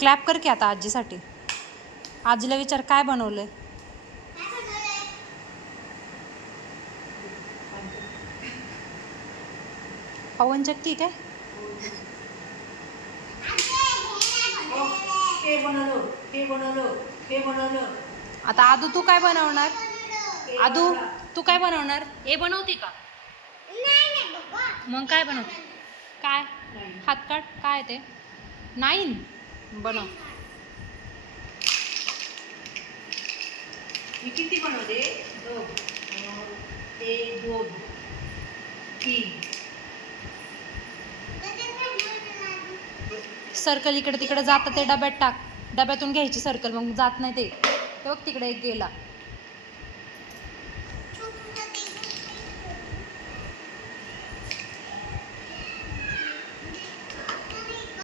Clap कर की आता आजीसाठी. आजीला विचार काय बनवलंय? पवन चक्की काय? बनवलं बनवलं बनवलं. आता आदू तू काय बनवणार? आदू. तू काय बनवणार? हे बनवते का? मग काय बनव काय? नाही. हात काढ काय ते? नाईन. बनव. मी किती बनवले दोन. अं, एक दोन. तीन. सर्कल इकडे तिकडे जातं ते डब्यात टाक. डब्यातून घ्यायची सर्कल मग जात नाही ते. ते बघ तिकडे एक गेला.